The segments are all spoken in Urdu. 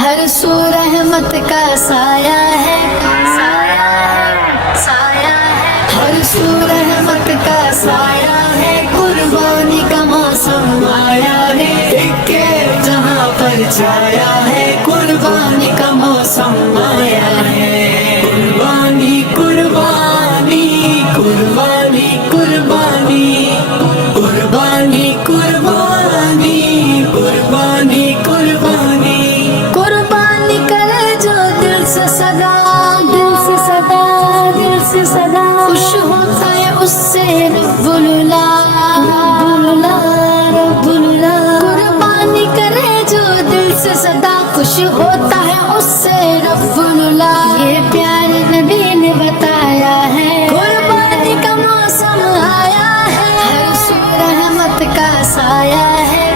ہر سو رحمت کا سایہ ہے، ہر سو رحمت کا سایہ ہے، قربانی کا موسم آیا ہے، ایک جہاں پر چھایا ہے، قربانی کا موسم آیا ہے، قربانی قربانی قربانی قربانی قربانی قربانی قربانی قربانی قربانی کرے جو دل سے صدا، دل سے صدا، دل سے صدا، خوش ہوتا ہے اس سے رب العلا، رب العلا، رب العلا، قربانی کرے جو دل سے صدا، خوش ہوتا ہے اس سے رب العلا، یہ پیارے نبی نے بتایا ہے، قربانی کا موسم آیا ہے، ہر سو رحمت کا سایہ ہے،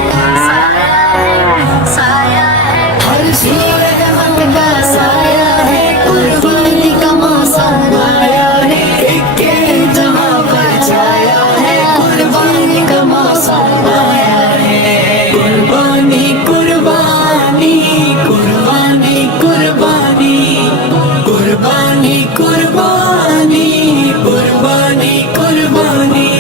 ہر سو رحمت کا سایہ ہے، قربانی کا موسم آیا ہے، ایک جہاں پر چھایا ہے، قربانی کا موسم آیا ہے، قربانی قربانی قربانی قربانی قربانی قربانی قربانی قربانی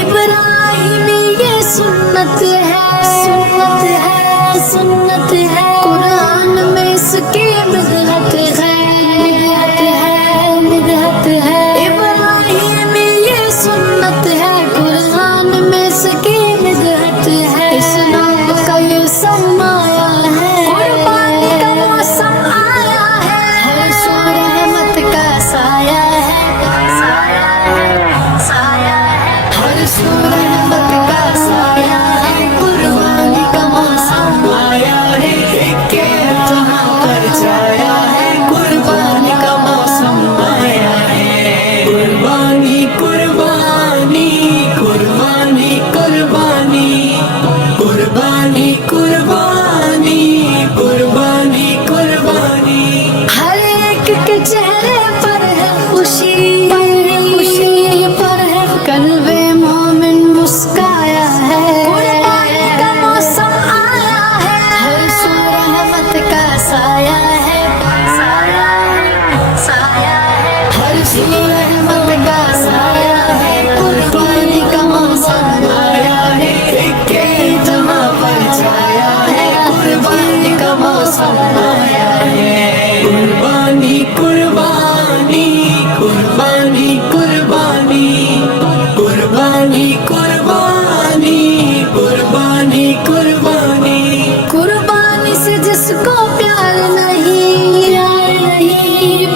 ابراہیمی یہ سنت ہے، سنت ہے، سنت ہے، قرآن میں اس کی مدحت ہے، مدحت ہے، مدحت ہے، ابراہیمی یہ سنت ہے، قرآن میں اس کی مدحت ہے، اسلام کا یہ سرمایہ ہے، قربانی کا موسم آیا ہے، ہر سو رحمت کا سایہ ہے، ہر سو رحمت کا سایہ ہے، قربانی کا موسم آیا ہے، ایک جہاں پر چھایا ہے، قربانی کا موسم آیا ہے، قربانی قربانی قربانی قربانی قربانی قربانی قربانی قربانی ہر ایک کے چہرے پر ہے خوشی، خوشی پر ہے قلب مومن مسکایا ہے، قربانی کا موسم آیا ہے، ہر سو رحمت کا سایہ ہے، ہر سو رحمت کا سایہ ہے، قربانی کا موسم آیا ہے، ایک جہاں پر چھایا ہے، قربانی کا موسم آیا ہے، قربانی قربانی قربانی قربانی قربانی قربانی قربانی قربانی قربانی سے جس کو پیار نہیں، پیار نہیں،